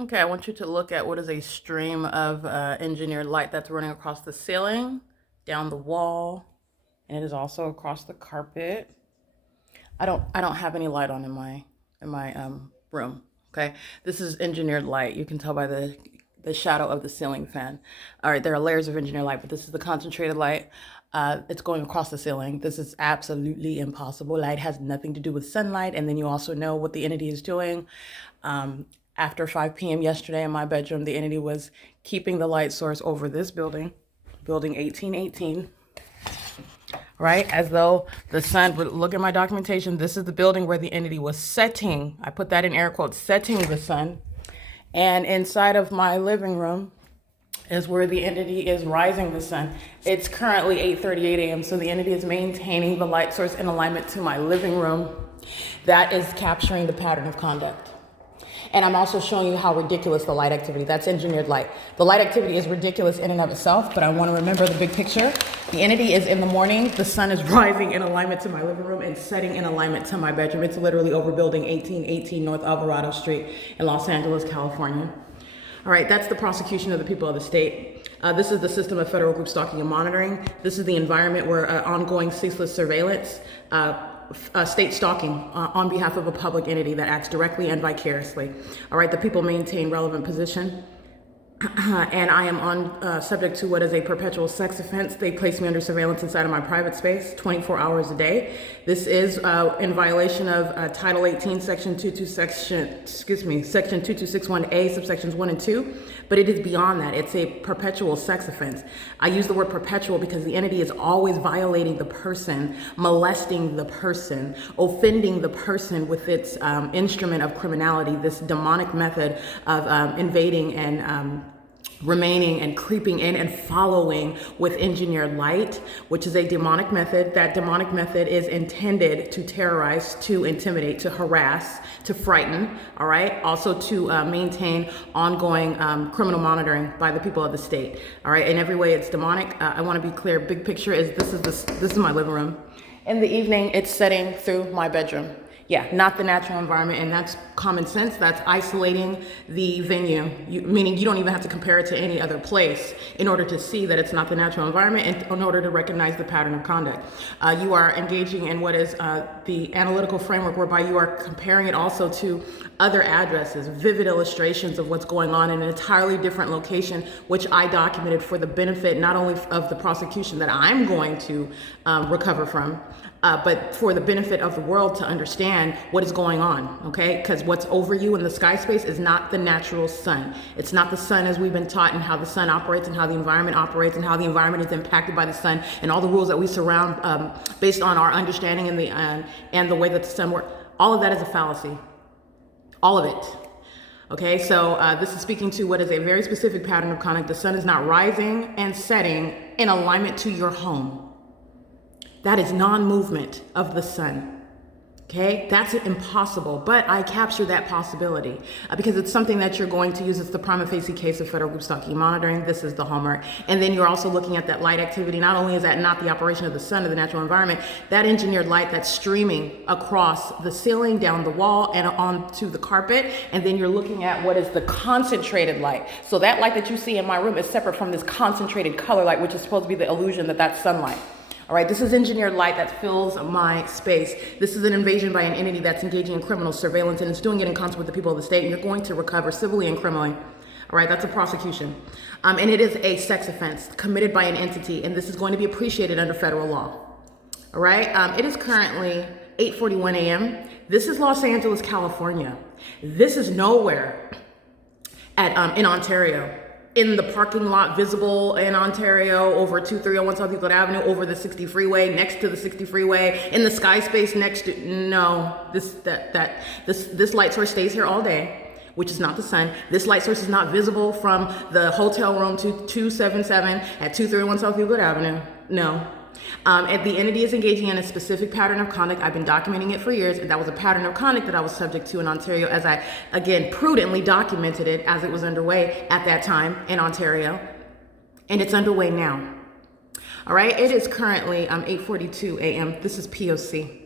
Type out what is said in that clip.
Okay, I want you to look at what is a stream of engineered light that's running across the ceiling, down the wall, and it is also across the carpet. I don't have any light on in my room. Okay, this is engineered light. You can tell by the shadow of the ceiling fan. All right, there are layers of engineered light, but this is the concentrated light. It's going across the ceiling. This is absolutely impossible. Light has nothing to do with sunlight, and then you also know what the entity is doing. After 5 p.m. yesterday in my bedroom, the entity was keeping the light source over this building, building 1818, right? As though the sun would look at my documentation. This is the building where the entity was setting. I put that in air quotes, setting the sun. And inside of my living room is where the entity is rising the sun. It's currently 8:38 a.m. So the entity is maintaining the light source in alignment to my living room. That is capturing the pattern of conduct. And I'm also showing you how ridiculous the light activity, that's engineered light. The light activity is ridiculous in and of itself, but I want to remember the big picture. The entity is in the morning, the sun is rising in alignment to my living room and setting in alignment to my bedroom. It's literally over building 1818 North Alvarado Street in Los Angeles, California. All right, that's the prosecution of the people of the state. This is the system of federal group stalking and monitoring. This is the environment where ongoing ceaseless surveillance, state stalking on behalf of a public entity that acts directly and vicariously. All right, the people maintain relevant position. And I am on subject to what is a perpetual sex offense. They place me under surveillance inside of my private space 24 hours a day. This is in violation of Title 18, Section 2261A, subsections 1 and 2. But it is beyond that. It's a perpetual sex offense. I use the word perpetual because the entity is always violating the person, molesting the person, offending the person with its instrument of criminality, this demonic method of invading and remaining and creeping in and following with engineered light, which is a demonic method. That demonic method is intended to terrorize, to intimidate, to harass, to frighten, all right? Also to maintain ongoing criminal monitoring by the people of the state, all right? In every way, it's demonic. I want to be clear. Big picture is this is my living room. In the evening, it's setting through my bedroom. Yeah, not the natural environment, and that's common sense. That's isolating the venue, meaning you don't even have to compare it to any other place in order to see that it's not the natural environment and in order to recognize the pattern of conduct. You are engaging in what is the analytical framework whereby you are comparing it also to other addresses, vivid illustrations of what's going on in an entirely different location, which I documented for the benefit not only of the prosecution that I'm going to recover from, but for the benefit of the world to understand what is going on, okay? Because what's over you in the sky space is not the natural sun. It's not the sun as we've been taught, and how the sun operates and how the environment operates and how the environment is impacted by the sun and all the rules that we surround based on our understanding and the way that the sun works. All of that is a fallacy. All of it. Okay, so this is speaking to what is a very specific pattern of conduct. The sun is not rising and setting in alignment to your home. That is non-movement of the sun. Okay, that's impossible, but I capture that possibility because it's something that you're going to use. It's the prima facie case of federal group stalking and monitoring. This is the hallmark. And then you're also looking at that light activity. Not only is that not the operation of the sun or the natural environment, that engineered light that's streaming across the ceiling, down the wall, and onto the carpet. And then you're looking at what is the concentrated light. So that light that you see in my room is separate from this concentrated color light, which is supposed to be the illusion that that's sunlight. All right, this is engineered light that fills my space. This is an invasion by an entity that's engaging in criminal surveillance, and it's doing it in concert with the people of the state, and you're going to recover civilly and criminally. All right, that's a prosecution. And it is a sex offense committed by an entity, and this is going to be appreciated under federal law. All right, it is currently 8:41 a.m. This is Los Angeles, California. This is nowhere in Ontario. In the parking lot visible in Ontario, over 2301 South Euclid Avenue, over the 60 freeway, next to the 60 freeway, in the sky space next to, no, this light source stays here all day, which is not the sun. This light source is not visible from the hotel room to 277 at 2301 South Euclid Avenue, no. And the entity is engaging in a specific pattern of conduct. I've been documenting it for years, and that was a pattern of conduct that I was subject to in Ontario, as I, again, prudently documented it as it was underway at that time in Ontario, and it's underway now. All right, it is currently 8:42 a.m. This is P.O.C.